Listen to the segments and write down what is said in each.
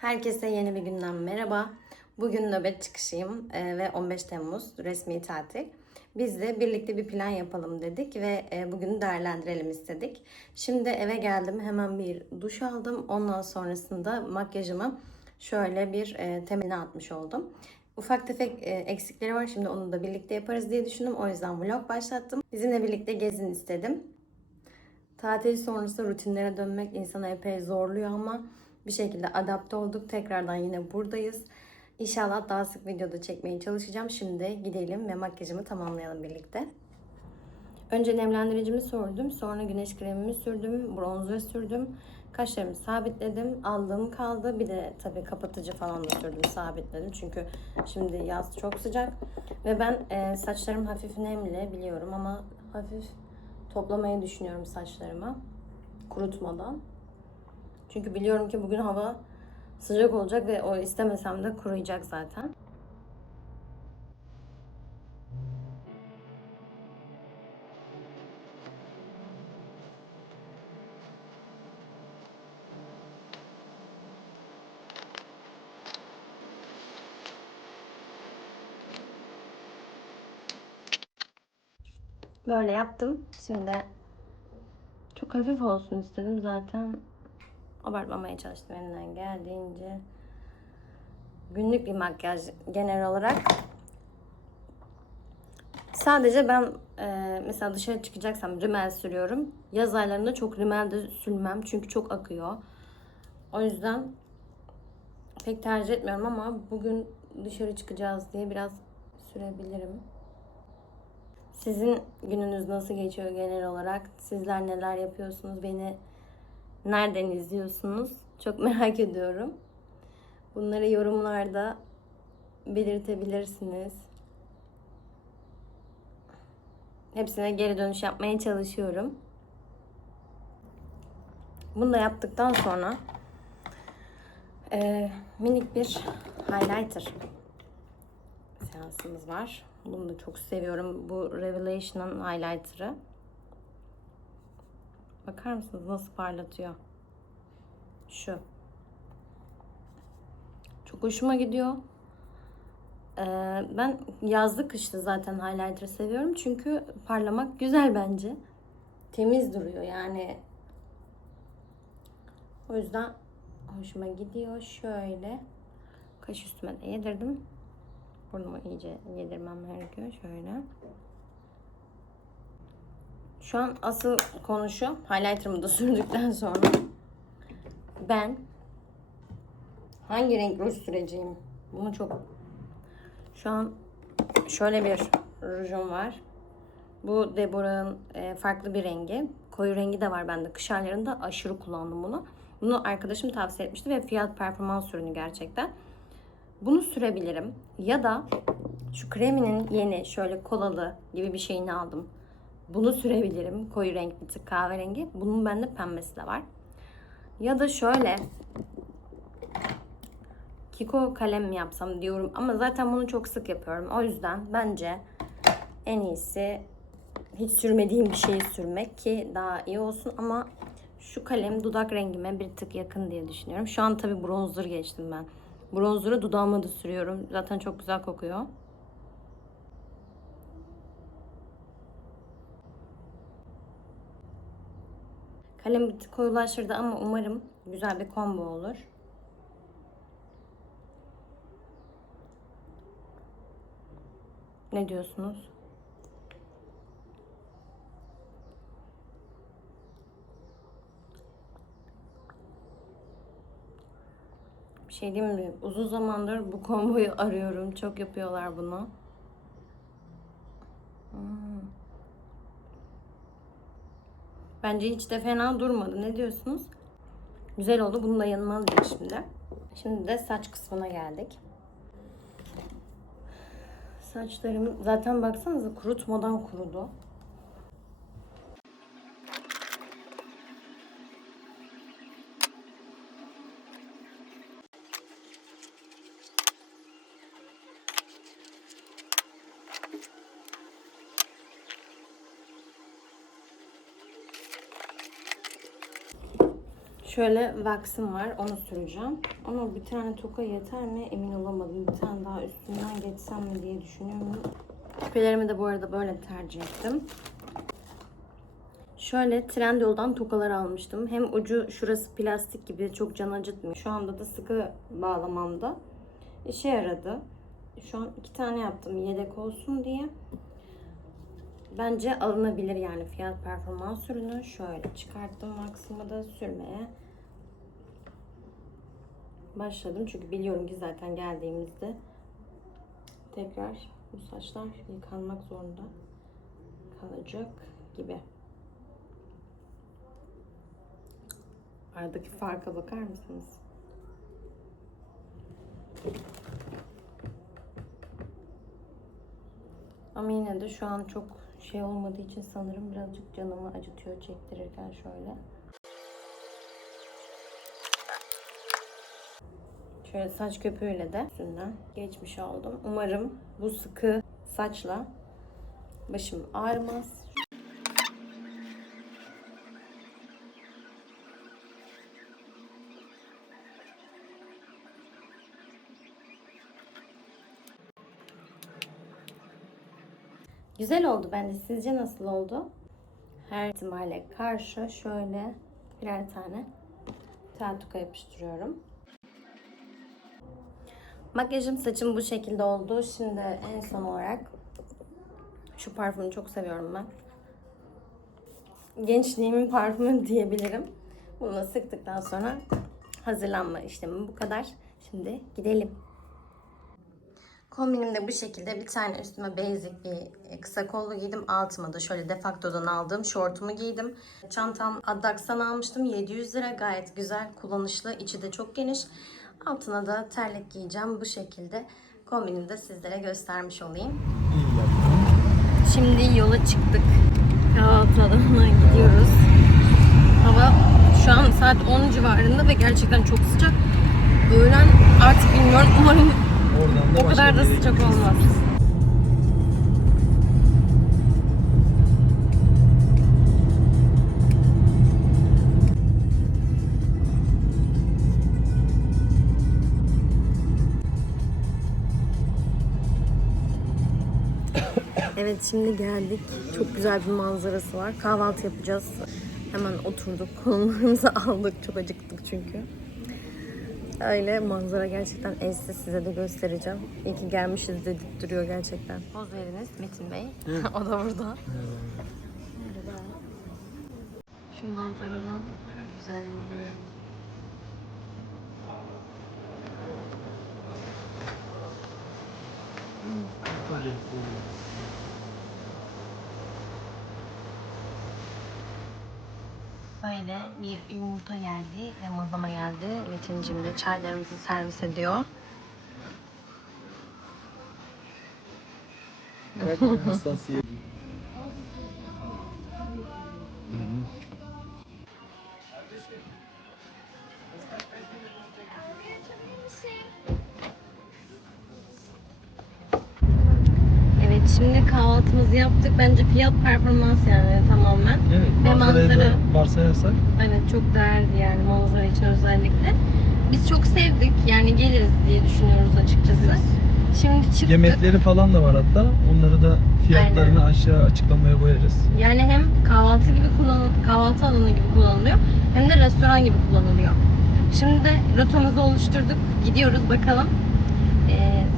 Herkese yeni bir günden merhaba. Bugün nöbet çıkışıyım e, ve 15 Temmuz resmi tatil. Biz de birlikte bir plan yapalım dedik ve e, bugünü değerlendirelim istedik. Şimdi eve geldim hemen bir duş aldım. Ondan sonrasında makyajımı şöyle bir e, temeline atmış oldum. Ufak tefek eksikleri var. Şimdi onu da birlikte yaparız diye düşündüm. O yüzden vlog başlattım. Bizimle birlikte gezin istedim. Tatil sonrası rutinlere dönmek insanı epey zorluyor ama bir şekilde adapte olduk. Tekrardan yine buradayız. İnşallah daha sık videoda çekmeye çalışacağım. Şimdi gidelim ve makyajımı tamamlayalım birlikte. Önce nemlendiricimi sürdüm. Sonra güneş kremimi sürdüm. Bronzer sürdüm. Kaşlarımı sabitledim. Aldığım kaldı. Bir de tabii kapatıcı falan da sürdüm. Sabitledim. Çünkü şimdi yaz çok sıcak. Ve ben e, saçlarım hafif nemli biliyorum ama hafif toplamayı düşünüyorum saçlarımı. Kurutmadan. Çünkü biliyorum ki bugün hava sıcak olacak ve o istemesem de kuruyacak zaten. Böyle yaptım. Şimdi çok hafif olsun istedim zaten. Abartmamaya çalıştım elimden geldiğince. Günlük bir makyaj genel olarak. Sadece ben e, mesela dışarı çıkacaksam rimel sürüyorum. Yaz aylarında çok rimel de sürmem çünkü çok akıyor. O yüzden pek tercih etmiyorum ama bugün dışarı çıkacağız diye biraz sürebilirim. Sizin gününüz nasıl geçiyor genel olarak? Sizler neler yapıyorsunuz? Beni nereden izliyorsunuz? Çok merak ediyorum. Bunları yorumlarda belirtebilirsiniz. Hepsine geri dönüş yapmaya çalışıyorum. Bunu da yaptıktan sonra eee, minik bir highlighter seansımız var. Bunu da çok seviyorum. Bu Revelation'ın highlighter'ı. Bakar mısınız nasıl parlatıyor? Şu. Çok hoşuma gidiyor. Ee, ben yazlı kışlı zaten highlighter seviyorum. Çünkü parlamak güzel bence. Temiz duruyor yani. O yüzden hoşuma gidiyor. Şöyle. Kaş üstüme de yedirdim. Burnumu iyice yedirmem gerekiyor. Şöyle. Şu an asıl konu şu. Highlighter'ımı da sürdükten sonra ben hangi renk ruj süreceğim? Bunu çok şu an şöyle bir rujum var. Bu Deborah'ın e, farklı bir rengi. Koyu rengi de var bende. Kış aylarında aşırı kullandım bunu. Bunu arkadaşım tavsiye etmişti ve fiyat performans ürünü gerçekten. Bunu sürebilirim. Ya da şu kreminin yeni şöyle kolalı gibi bir şeyini aldım. Bunu sürebilirim. Koyu renk bir tık kahverengi. Bunun bende pembesi de var. Ya da şöyle Kiko kalem mi yapsam diyorum ama zaten bunu çok sık yapıyorum. O yüzden bence en iyisi hiç sürmediğim bir şeyi sürmek ki daha iyi olsun ama şu kalem dudak rengime bir tık yakın diye düşünüyorum. Şu an tabi bronzer geçtim ben. Bronzer'ı dudağıma da sürüyorum. Zaten çok güzel kokuyor. Kalem bir tık koyulaştırdı ama umarım güzel bir combo olur. Ne diyorsunuz? Bir şey diyeyim mi? Uzun zamandır bu komboyu arıyorum. Çok yapıyorlar bunu. Bence hiç de fena durmadı. Ne diyorsunuz? Güzel oldu. Bunu da yanıma alayım şimdi. Şimdi de saç kısmına geldik. Saçlarım zaten baksanıza kurutmadan kurudu. Şöyle wax'ım var. Onu süreceğim. Ama bir tane toka yeter mi emin olamadım. Bir tane daha üstünden geçsem mi diye düşünüyorum. Küpelerimi de bu arada böyle tercih ettim. Şöyle Trendyol'dan tokalar almıştım. Hem ucu şurası plastik gibi çok can acıtmıyor. Şu anda da sıkı bağlamamda işe yaradı. Şu an iki tane yaptım yedek olsun diye. Bence alınabilir yani fiyat performans ürünü. Şöyle çıkarttım maksimumda da sürmeye başladım. Çünkü biliyorum ki zaten geldiğimizde tekrar bu saçlar yıkanmak zorunda kalacak gibi. Aradaki farka bakar mısınız? Ama yine de şu an çok şey olmadığı için sanırım birazcık canımı acıtıyor çektirirken şöyle. Şöyle saç köpüğüyle de üstünden geçmiş oldum. Umarım bu sıkı saçla başım ağrımaz. Güzel oldu bence. Sizce nasıl oldu? Her ihtimale karşı şöyle birer tane tatuka yapıştırıyorum. Makyajım saçım bu şekilde oldu. Şimdi en son olarak şu parfümü çok seviyorum ben. Gençliğimin parfümü diyebilirim. Bunu sıktıktan sonra hazırlanma işlemi bu kadar. Şimdi gidelim. Kombinim de bu şekilde bir tane üstüme basic bir kısa kollu giydim. Altıma da şöyle defaktodan aldığım şortumu giydim. Çantam Addax'tan almıştım. 700 lira gayet güzel, kullanışlı. içi de çok geniş. Altına da terlik giyeceğim bu şekilde. Kombinimi de sizlere göstermiş olayım. Şimdi yola çıktık. Kahvaltı alanına gidiyoruz. Hava şu an saat 10 civarında ve gerçekten çok sıcak. Öğlen artık bilmiyorum. Umarım Oradan da o kadar da sıcak olmaz. Evet şimdi geldik. Çok güzel bir manzarası var. Kahvaltı yapacağız. Hemen oturduk. Konularımızı aldık. Çok acıktık çünkü. Öyle manzara gerçekten eşsiz size de göstereceğim. İyi ki gelmişiz dedik duruyor gerçekten. Poz veriniz Metin Bey. o da burada. Merhaba. Şu manzaradan güzel Böyle bir yumurta geldi ve mızlama geldi. Metin'cim de çaylarımızı servis ediyor. Hassasiyet. Şimdi kahvaltımızı yaptık. Bence fiyat performans yani tamamen. Evet, Ve manzara. varsayarsak Evet çok değerli yani manzara için özellikle. Biz çok sevdik yani geliriz diye düşünüyoruz açıkçası. Şimdi çıktık. yemekleri falan da var hatta. Onları da fiyatlarını aşağı açıklamaya koyarız. Yani hem kahvaltı gibi kullan kahvaltı alanı gibi kullanılıyor hem de restoran gibi kullanılıyor. Şimdi rotamızı oluşturduk. Gidiyoruz bakalım.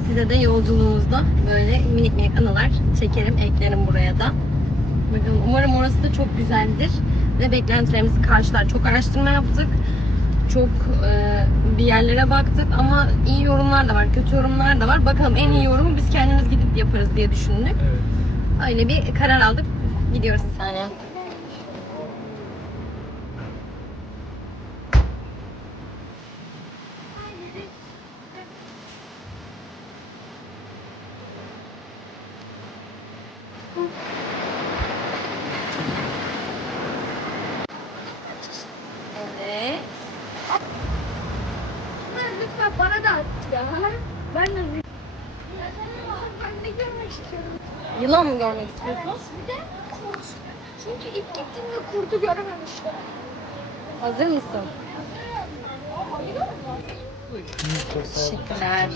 Size de yolculuğumuzda böyle minik minik anılar çekerim, eklerim buraya da. Bakalım umarım orası da çok güzeldir ve beklentilerimizi karşılar. Çok araştırma yaptık. Çok e, bir yerlere baktık ama iyi yorumlar da var, kötü yorumlar da var. Bakalım en iyi yorumu biz kendimiz gidip yaparız diye düşündük. Evet. Öyle bir karar aldık. Gidiyoruz bir saniye. Evet. Lütfen bana da at ya. Ben de ben de görmek istiyorum. Yılan mı görmek istiyorsun? Bir de kurt. Çünkü ilk gittiğimde kurdu görememiştim. Hazır mısın? Teşekkürler.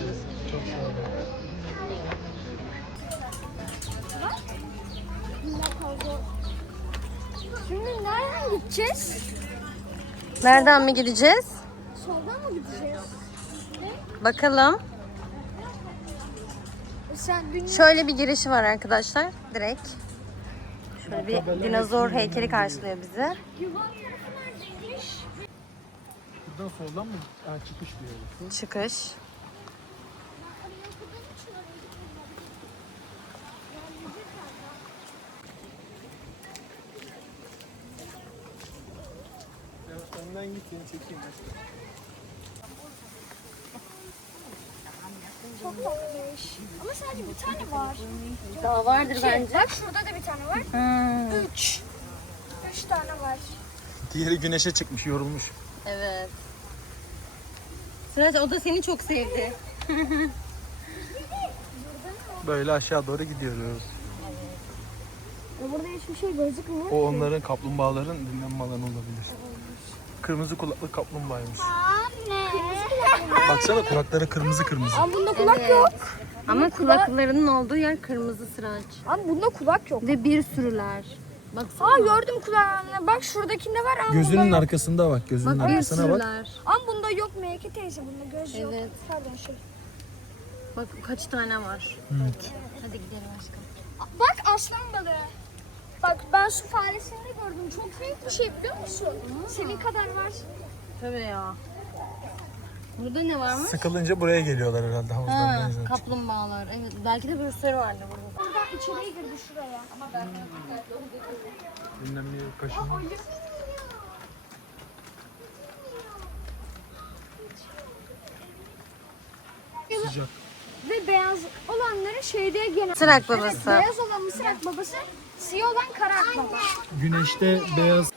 Şimdi nereden gideceğiz? Nereden mi gideceğiz? Soldan mı gideceğiz? Bakalım. Sen dünya... Şöyle bir girişi var arkadaşlar. Direkt. Şöyle bir dinozor heykeli karşılıyor bizi. Buradan soldan mı? Ha, çıkış diyor. Çıkış. Önden git seni çekeyim. Çok tatlıymış. Ama sadece bir tane var. Daha vardır Şey, bak şurada da bir tane var. Hmm, Üç. Üç tane var. Diğeri güneşe çıkmış, yorulmuş. Evet. Sıraç o da seni çok sevdi. Böyle aşağı doğru gidiyoruz. Burada hiçbir şey gözükmüyor. O onların kaplumbağaların dinlenme alanı olabilir. Kırmızı kulaklı kaplumbağaymış. Baksana kulakları kırmızı kırmızı. Ama bunda kulak yok. Ama kulaklarının olduğu yer kırmızı sıraç. Ama bunda kulak yok. Ve bir sürüler. Baksana. Aa gördüm kulağını. Bak şuradakinde var ama Gözünün bunda yok. arkasında bak, gözünün Bak bir arkasına bak. sürüler. Ama bunda yok Melike teyze. Bunda göz yok. Evet. Pardon şey. Bak kaç tane var. Evet. Hadi gidelim aşkım. Bak aslan balığı. Bak ben su faresini de gördüm. Çok büyük bir şey biliyor musun? Senin kadar var. Tabii ya. Burada ne var mı? Sıkılınca buraya geliyorlar herhalde havuzdan Ha, kaplumbağalar. Evet, belki de bir sürü vardı burada. Buradan içeriye girdi şuraya. Ama ben Dinlenmeyi kaşınıyor. Sıcak. Ve beyaz olanları şeyde gene. Sırak Evet, babası. beyaz olan mısırak babası, siyah olan kara baba. Güneşte beyaz.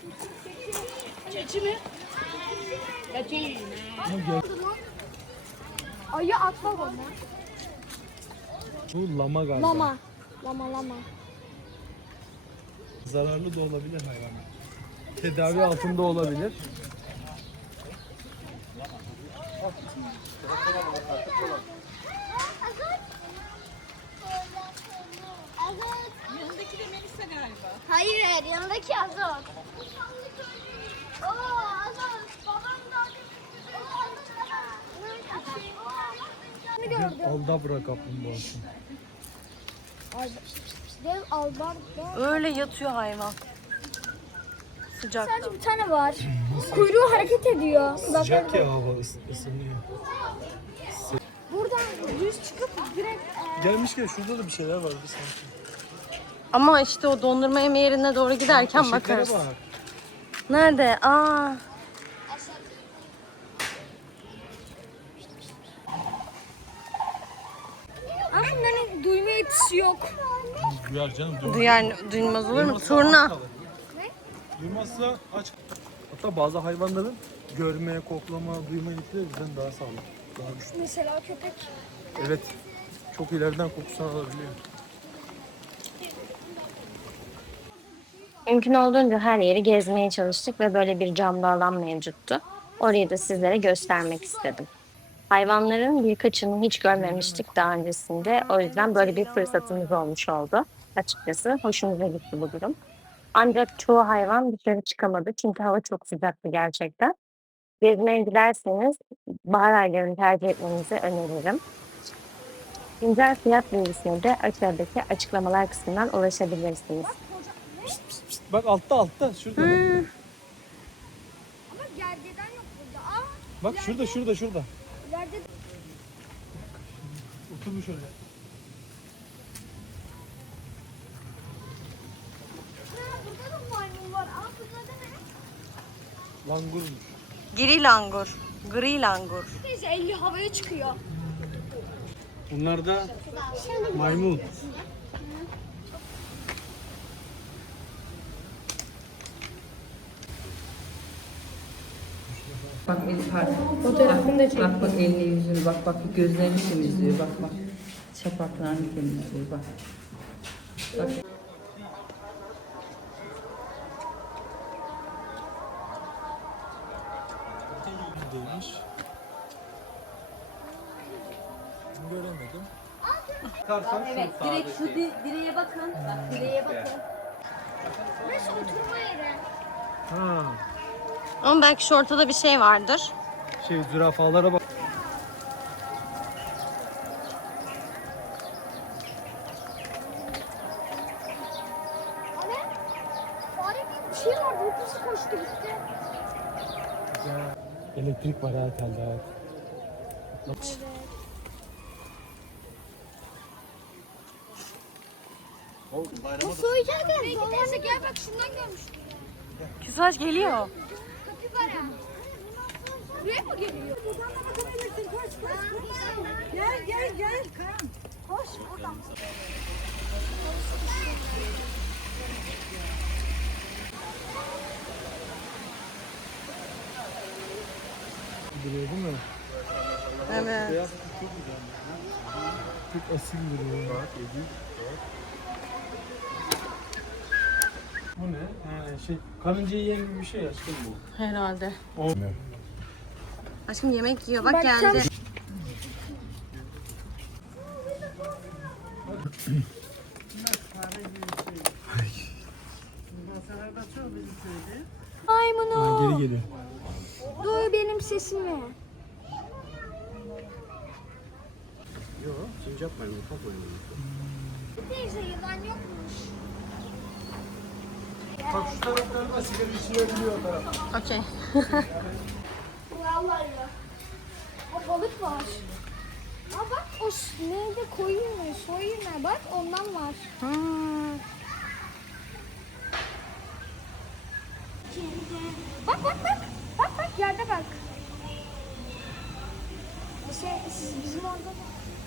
Ayı atla baba. Bu lama galiba. Lama. Lama lama. Zararlı da olabilir hayvana. Tedavi altında olabilir. Hayır, yanındaki Azot. Oo, Azot. Babam da Ne gördüm? Aldabra kaplumbağası. Dev albar. Öyle yatıyor hayvan. Sıcakta. Sadece bir tane var. Kuyruğu hareket ediyor. Sıcak ya hava ıs- ısınıyor. Buradan düz çıkıp direkt e, Gelmişken şurada da bir şeyler vardı sanki. Ama işte o dondurma yeme yerine doğru giderken Eşeklere bakarız. bak. Nerede? Aa. Yetisi yok. Duyar canım duyar. Duyar, duymaz olur mu? Duymazsa Turna. aç kalır. Duymazsa aç. Hatta bazı hayvanların görme, koklama, duyma yetileri bizden daha sağlam. Daha güçlü. Mesela köpek. Evet. Çok ileriden kokusunu alabiliyor. Mümkün olduğunca her yeri gezmeye çalıştık ve böyle bir camlı alan mevcuttu. Orayı da sizlere göstermek istedim. Hayvanların birkaçını hiç görmemiştik daha öncesinde. O yüzden böyle bir fırsatımız olmuş oldu. Açıkçası hoşumuza gitti bu durum. Ancak çoğu hayvan dışarı çıkamadı çünkü hava çok sıcaktı gerçekten. Gezmeye giderseniz bahar aylarını tercih etmenizi öneririm. Güncel fiyat bilgisine de aşağıdaki açıklamalar kısmından ulaşabilirsiniz. Bak altta altta şurada. bak. Ama gergedan yok burada. Aa, Bak şurada şurada şurada. ileride Oturmuş oraya. Ha, burada da maymun var. Aa, burada da ne? Langurmuş. Gri langur. Gri langur. Neyse eli havaya çıkıyor. Bunlar da maymun. Bak el pardon. Fotoğrafını da çekeyim. Bak bak elini yüzünü bak bak gözlerini temizliyor bak bak. Çapaklarını temizliyor bak. Bak. Değilmiş. Göremedim. Karsan evet, direkt şu di direğe bakın. Bak direğe bakın. Nasıl oturma yeri? Ha. Ama belki şu ortada bir şey vardır. Şey zürafalara bak. Şey? Elektrik var ha telde evet. Bu soyacak ya. Neyse gel bak şundan görmüştüm. Küsaç geliyor. Kapibara. Buraya mı geliyor? Buradan da bakabilirsin. Koş koş. Gel gel gel. Karan. Koş buradan. Duruyor değil mi? Evet. Beyaz çok güzel. Çok asil duruyor. Bak Bu ne? He, şey, karınca yiyen gibi bir şey aşkım bu. Herhalde. O. Aşkım yemek yiyor. Bak Bakacağım. geldi. Maymunu. Geri geliyor. Duy benim sesimi. Yok, sincap maymun, top maymun. Neyse yılan yokmuş. Bak şu taraflarında sigara içilebiliyor o taraf. Okey. Vallahi ya. O balık var. Aa bak o neydi koyun mu soyun ne bak ondan var. Hmm. Bak bak bak. Bak bak yerde bak. Şey, siz bizim orada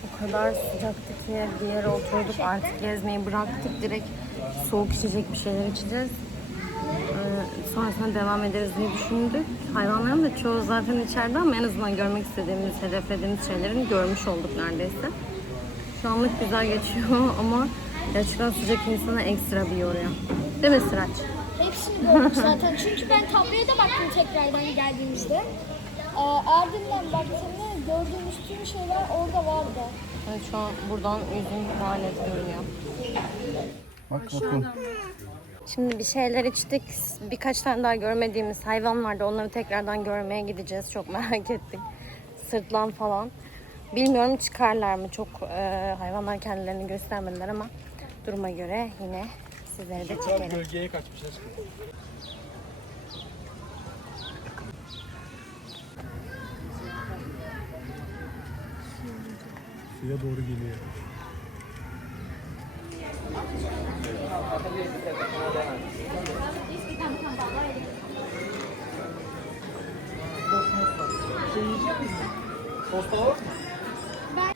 O kadar sıcaktı ki bir yere oturduk artık gezmeyi bıraktık. Direkt soğuk içecek bir şeyler içeceğiz. Ee, sonrasında devam ederiz diye düşündük. Hayvanların da çoğu zaten içeride ama en azından görmek istediğimiz, hedeflediğimiz şeylerin görmüş olduk neredeyse. Şu anlık güzel geçiyor ama gerçekten sıcak insana ekstra bir yoruyor. Değil mi Sıraç? hepsini gördük zaten. Çünkü ben tabloya da baktım tekrardan geldiğimizde. Aa, ardından baktığımda gördüğümüz tüm şeyler orada vardı. Evet, şu an buradan yüzüm daha net görünüyor. Bak bakın. Şimdi bir şeyler içtik. Birkaç tane daha görmediğimiz hayvan vardı. Onları tekrardan görmeye gideceğiz. Çok merak ettik. Sırtlan falan. Bilmiyorum çıkarlar mı? Çok e, hayvanlar kendilerini göstermediler ama duruma göre yine sizlere de çekerim. Gölgeye kaçmış aşkım. Suya doğru geliyor. Şey yiyecek misin? Da var mı?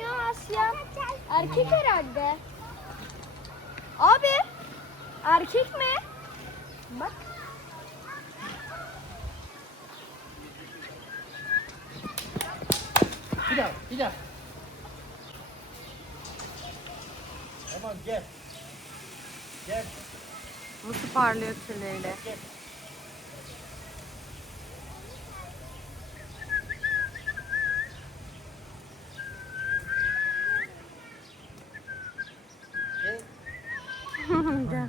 Ya Asya. Erkek herhalde. Abi. Erkek mi? Bak. Bir daha, bir daha. Tamam gel. Gel. Nasıl parlıyor tüyleriyle. Gel.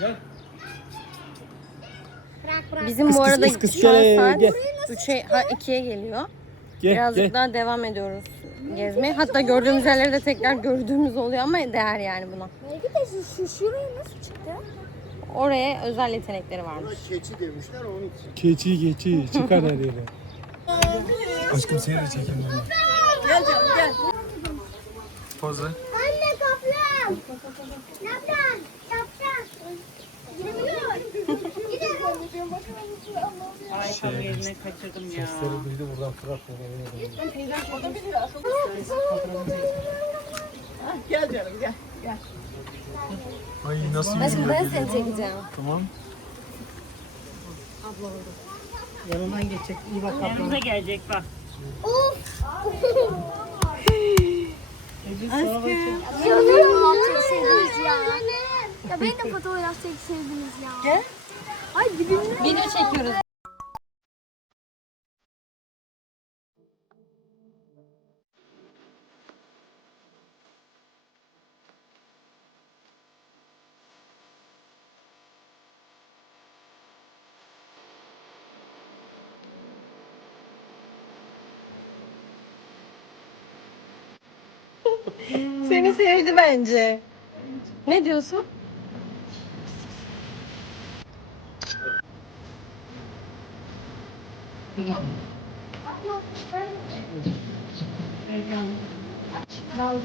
Gel. Bizim Kıs bu kıs arada kıs kıs gel, saat gel. 3'e, ha 2'ye geliyor. Gel. Birazcık gel. daha devam ediyoruz gezmeye. Hatta gördüğümüz yerleri de tekrar gördüğümüz oluyor ama değer yani buna. Melike teyze şu şuraya nasıl çıktı? Oraya özel yetenekleri varmış. Keçi demişler onun için. Keçi geçi çıkar her yere. Aşkım seni de çekeyim ben. Gel canım gel. Poz ver. Anne kaplan. Kaplan. Kaplan. Ay tam yerine kaçırdım ya. Sesleri duydu buradan Fırat oraya. Gel canım gel. Ay nasıl Aşkım ben seni çekeceğim. Tamam. Yanından geçecek. İyi bak Yanımıza gelecek bak. Fotoğraf çekseydiniz ya. Ya beni de fotoğraf çekseydiniz ya. Gel. Ay dibimde. Video çekiyoruz. Seni sevdi bence. Ne diyorsun? 나. 그냥 나오고.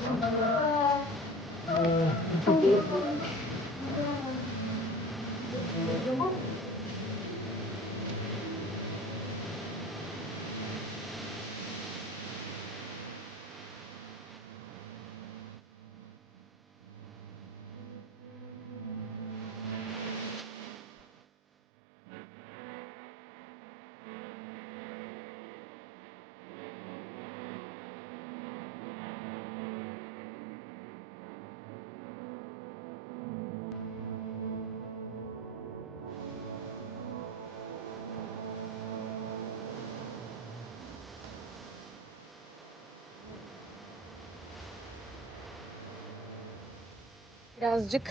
Birazcık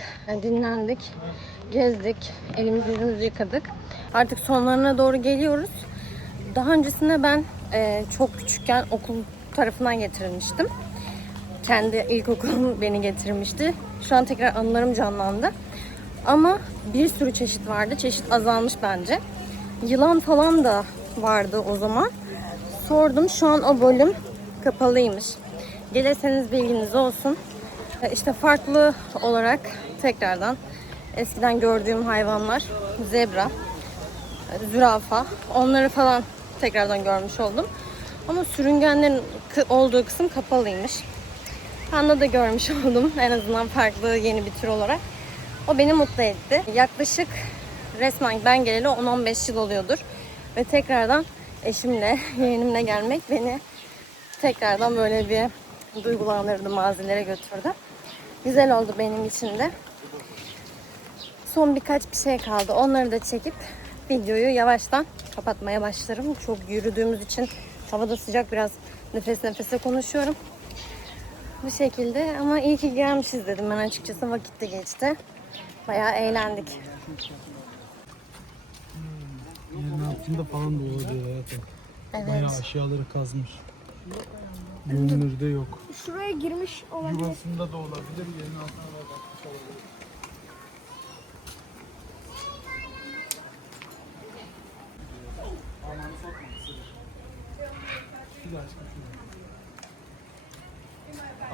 dinlendik, gezdik, elimizi yüzümüzü yıkadık. Artık sonlarına doğru geliyoruz. Daha öncesinde ben e, çok küçükken okul tarafından getirilmiştim. Kendi ilkokulum beni getirmişti. Şu an tekrar anılarım canlandı. Ama bir sürü çeşit vardı. Çeşit azalmış bence. Yılan falan da vardı o zaman. Sordum. Şu an o bölüm kapalıymış. Gelirseniz bilginiz olsun. E, İşte farklı olarak tekrardan eskiden gördüğüm hayvanlar zebra, e, zürafa onları falan tekrardan görmüş oldum. Ama sürüngenlerin olduğu kısım kapalıymış. Panda da görmüş oldum en azından farklı yeni bir tür olarak. O beni mutlu etti. Yaklaşık resmen ben geleli 10-15 yıl oluyordur. Ve tekrardan eşimle, yeğenimle gelmek beni tekrardan böyle bir duygulandırdı, mazilere götürdü. Güzel oldu benim için de. Son birkaç bir şey kaldı. Onları da çekip videoyu yavaştan kapatmaya başlarım. Çok yürüdüğümüz için havada sıcak biraz nefes nefese konuşuyorum. Bu şekilde ama iyi ki gelmişiz dedim ben açıkçası vakit de geçti. Bayağı eğlendik. Yerin altında falan da oluyor zaten. Evet. Bayağı aşağıları kazmış. Görünürde yok. Şuraya girmiş olabilir. Yuvasında da olabilir, yerin altına da bakmış olabilir. Aman sokma, ısırır. Bir daha çıkın şuradan.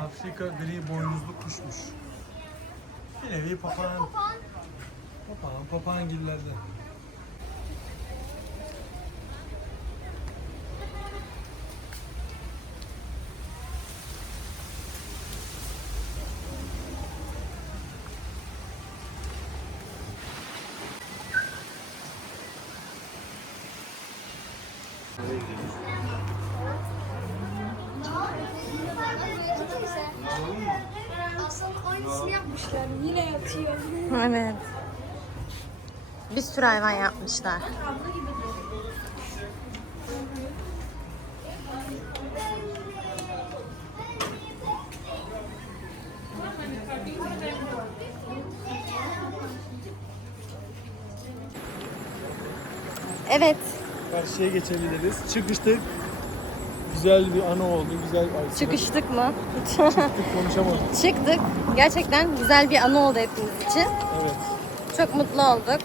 Afrika gri boynuzlu kuşmuş. Bir nevi papağan. Papağan, papağangillerde. Aslanın yapmışlar. Yine yatıyor. Evet. Bir sürü hayvan yapmışlar. Evet, Karşıya geçebiliriz. Çıkıştık. Güzel bir anı oldu. Güzel ay, çıkıştık mı? Çıktık konuşamadık. Çıktık. Gerçekten güzel bir anı oldu hepimiz için. Evet. Çok mutlu olduk.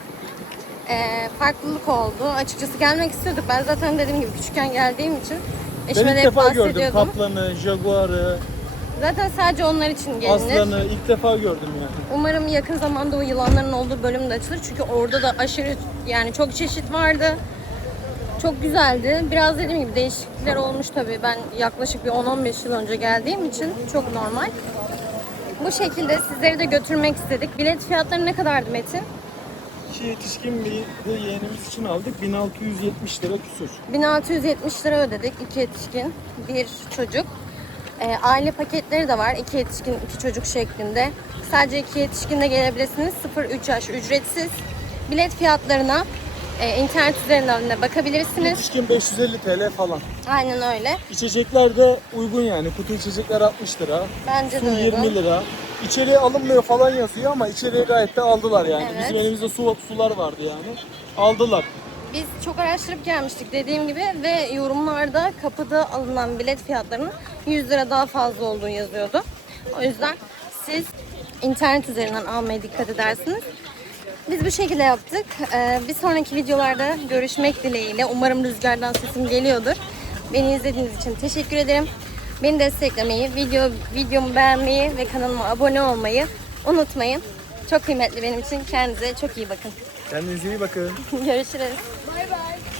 Ee, farklılık oldu. Açıkçası gelmek istiyorduk. Ben zaten dediğim gibi küçükken geldiğim için Ben eşime de ilk hep defa gördüm bahsediyordum. kaplanı, jaguarı, Zaten sadece onlar için gelinir. aslanı ilk defa gördüm yani. Umarım yakın zamanda o yılanların olduğu bölüm de açılır. Çünkü orada da aşırı yani çok çeşit vardı. Çok güzeldi. Biraz dediğim gibi değişiklikler olmuş tabii. Ben yaklaşık bir 10-15 yıl önce geldiğim için çok normal. Bu şekilde sizleri de götürmek istedik. Bilet fiyatları ne kadardı Metin? İki yetişkin bir de yeğenimiz için aldık. 1670 lira küsür. 1670 lira ödedik. iki yetişkin, bir çocuk. Ee, aile paketleri de var. iki yetişkin, iki çocuk şeklinde. Sadece iki yetişkinle gelebilirsiniz. 0-3 yaş ücretsiz. Bilet fiyatlarına e, internet üzerinden de bakabilirsiniz. Yetişkin 550 TL falan. Aynen öyle. İçecekler de uygun yani. Kutu içecekler 60 lira. Bence Su de uygun. 20 lira. İçeriye alınmıyor falan yazıyor ama içeriye gayet de aldılar yani. Evet. Bizim elimizde su, sular vardı yani. Aldılar. Biz çok araştırıp gelmiştik dediğim gibi ve yorumlarda kapıda alınan bilet fiyatlarının 100 lira daha fazla olduğu yazıyordu. O yüzden siz internet üzerinden almaya dikkat edersiniz. Biz bu şekilde yaptık. Ee, bir sonraki videolarda görüşmek dileğiyle. Umarım rüzgardan sesim geliyordur. Beni izlediğiniz için teşekkür ederim. Beni desteklemeyi, video videomu beğenmeyi ve kanalıma abone olmayı unutmayın. Çok kıymetli benim için. Kendinize çok iyi bakın. Kendinize iyi bakın. Görüşürüz. Bay bay.